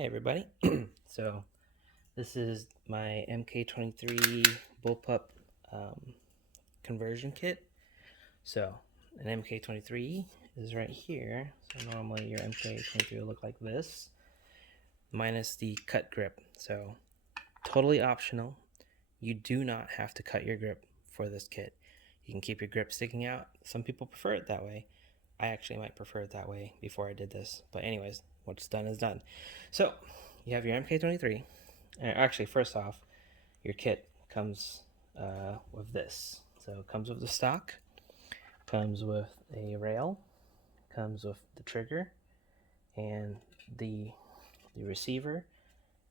Hey everybody, so this is my Mk23 bullpup conversion kit. So an Mk23 is right here. So normally your Mk23 will look like this, minus the cut grip. So totally optional. You do not have to cut your grip for this kit. You can keep your grip sticking out. Some people prefer it that way. I actually might prefer it that way before I did this. But anyways, what's done is done. So you have your Mk23. Actually, first off, your kit comes with this. So it comes with the stock, comes with a rail, comes with the trigger and the receiver,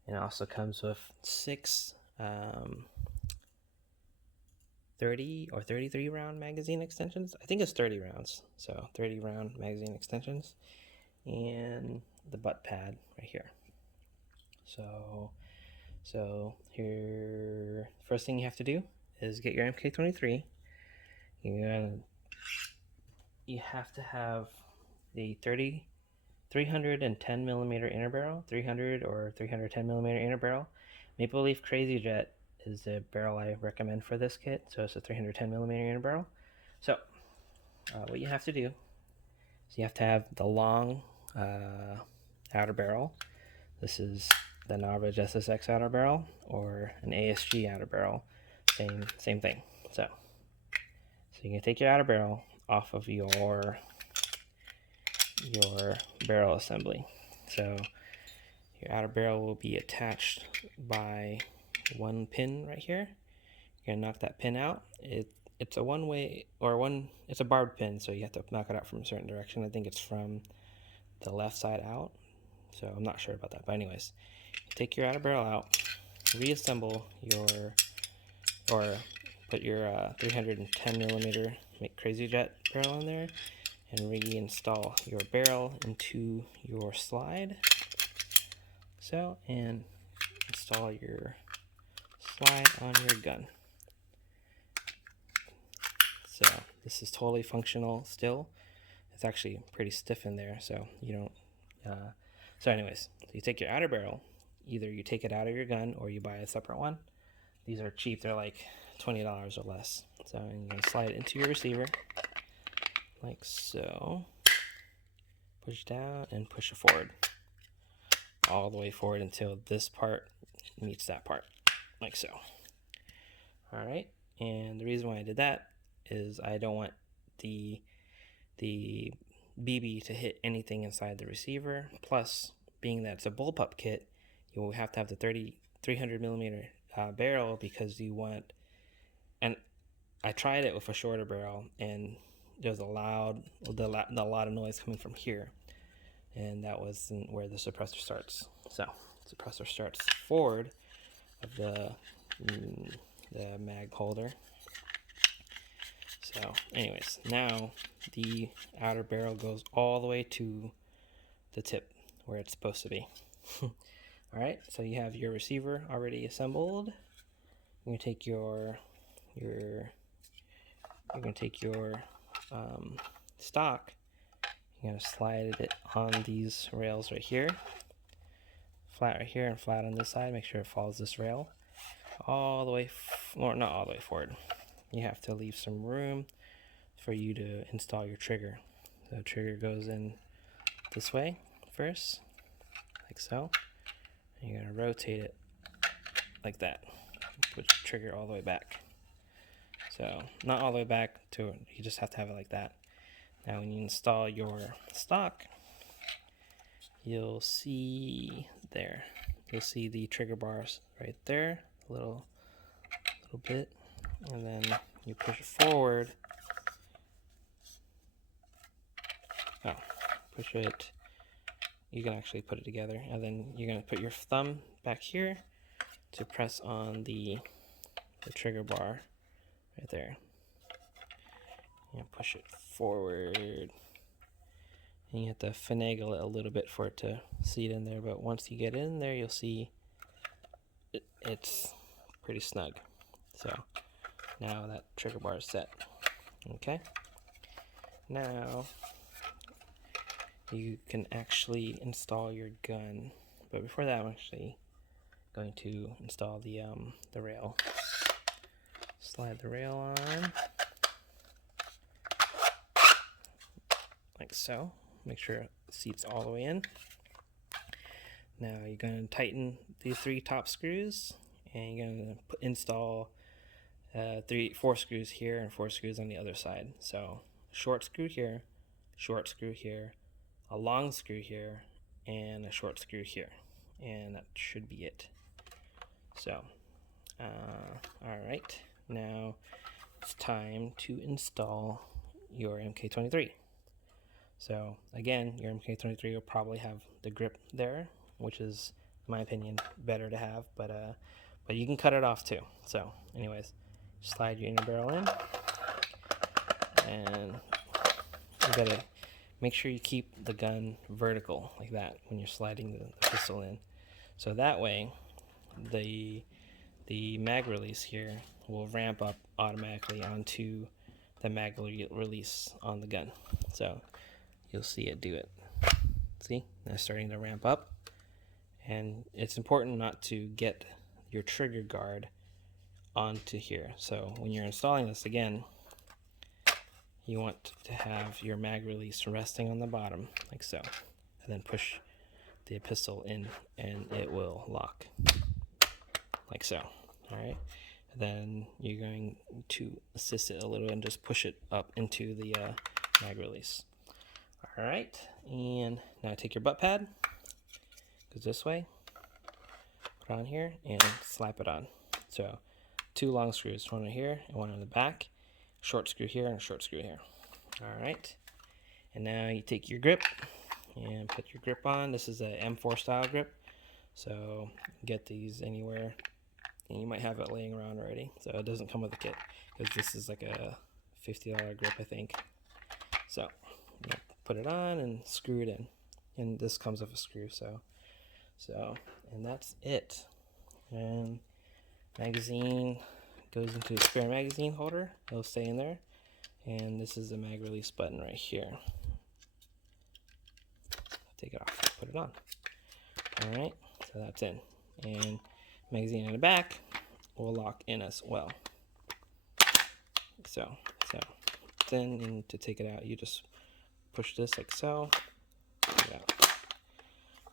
and it also comes with 6 30 or 33 round magazine extensions. I think it's 30 rounds, so 30 round magazine extensions, and the butt pad right here. So here, first thing you have to do is get your Mk23. You have to have the 310 millimeter inner barrel, 300 or 310 millimeter inner barrel. Maple Leaf Crazy Jet is the barrel I recommend for this kit, so it's a 310 millimeter inner barrel. So what you have to do is you have to have the long outer barrel. This is the Norvege SSX outer barrel or an ASG outer barrel, same thing. So you can take your outer barrel off of your barrel assembly. So your outer barrel will be attached by one pin right here. You're gonna knock that pin out. It's a one-way or it's a barbed pin, so you have to knock it out from a certain direction. I think it's from the left side out, so I'm not sure about that. But anyways, take your outer barrel out, reassemble put your 310 millimeter Crazy Jet barrel in there, and reinstall your barrel into your slide. So, and install your slide on your gun. So this is totally functional still. It's actually pretty stiff in there, so you don't. So anyways, you take your outer barrel. Either you take it out of your gun or you buy a separate one. These are cheap. They're like $20 or less. So you're going to slide it into your receiver like so. Push down and push it forward. All the way forward until this part meets that part, like so. Alright, and the reason why I did that is I don't want the BB to hit anything inside the receiver. Plus, being that it's a bullpup kit, you will have to have the 300 millimeter barrel because you want, and I tried it with a shorter barrel and there's a lot of noise coming from here, and that wasn't where the suppressor starts. So the suppressor starts forward of the mag holder. So anyways, now the outer barrel goes all the way to the tip where it's supposed to be. Alright, so you have your receiver already assembled. You're gonna take your stock. You're gonna slide it on these rails right here, flat right here and flat on this side. Make sure it follows this rail all the way, or not all the way forward. You have to leave some room for you to install your trigger. So the trigger goes in this way first, like so. And you're gonna rotate it like that. Put your trigger all the way back. So not all the way back to it, you just have to have it like that. Now when you install your stock, you'll see there. You'll see the trigger bars right there, a little bit, and then you push it forward. Push it. You can actually put it together, and then you're gonna put your thumb back here to press on the trigger bar right there. You push it forward, and you have to finagle it a little bit for it to seat in there. But once you get in there, you'll see it's pretty snug. So now that trigger bar is set. Okay. Now you can actually install your gun but before that, I'm actually going to install the rail. Slide the rail on like so. Make sure it seats all the way in. Now you're going to tighten these 3 top screws, and you're going to install 4 screws here and 4 screws on the other side. So short screw here, a long screw here, and a short screw here, and that should be it. So alright, now it's time to install your Mk23. So again, your Mk23 will probably have the grip there, which is, in my opinion, better to have, but you can cut it off too. So anyways, slide your inner barrel in, and you gotta make sure you keep the gun vertical like that when you're sliding the pistol in. So that way, the mag release here will ramp up automatically onto the mag release on the gun. So you'll see it do it. See, it's starting to ramp up, and it's important not to get your trigger guard onto here. So when you're installing this again, you want to have your mag release resting on the bottom like so, and then push the pistol in and it will lock like so. Alright, then you're going to assist it a little and just push it up into the mag release. Alright, and now take your butt pad, goes this way, put it on here, and slap it on. So 2 long screws, one right here and one on the back, short screw here and a short screw here. Alright, and now you take your grip and put your grip on. This is a M4 style grip, so get these anywhere, and you might have it laying around already, so it doesn't come with a kit, because this is like a $50 grip, I think. So you put it on and screw it in, and this comes with a screw. So and that's it. And magazine goes into a spare magazine holder, it'll stay in there, and this is the mag release button right here. Take it off, put it on. Alright, so that's in, and magazine in the back will lock in as well. So then you need to take it out. You just push this like so.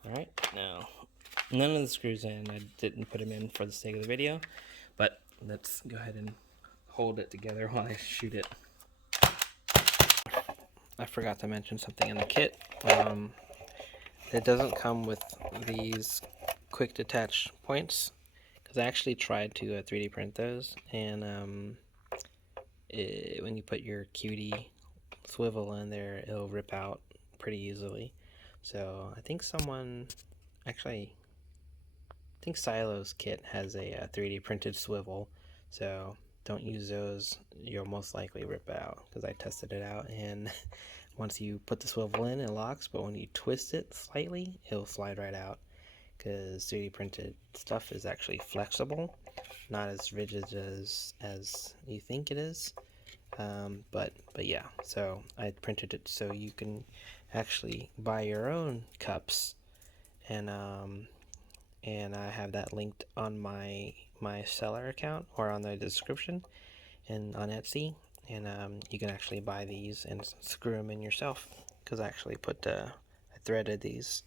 Alright, now none of the screws in. I didn't put them in for the sake of the video, but let's go ahead and hold it together while I shoot it. I forgot to mention something in the kit. It doesn't come with these quick detach points, because I actually tried to 3D print those, and when you put your QD swivel in there, it'll rip out pretty easily. So I think Silo's kit has a 3D printed swivel, so don't use those. You'll most likely rip it out, because I tested it out, and once you put the swivel in, it locks, but when you twist it slightly, it'll slide right out, because 3D printed stuff is actually flexible, not as rigid as you think it is. But yeah, so I printed it so you can actually buy your own cups, and I have that linked on my seller account, or on the description, and on Etsy, and you can actually buy these and screw them in yourself, because I actually I threaded these.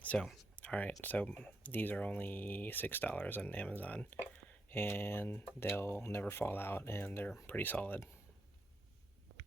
So alright, so these are only $6 on Amazon, and they'll never fall out, and they're pretty solid.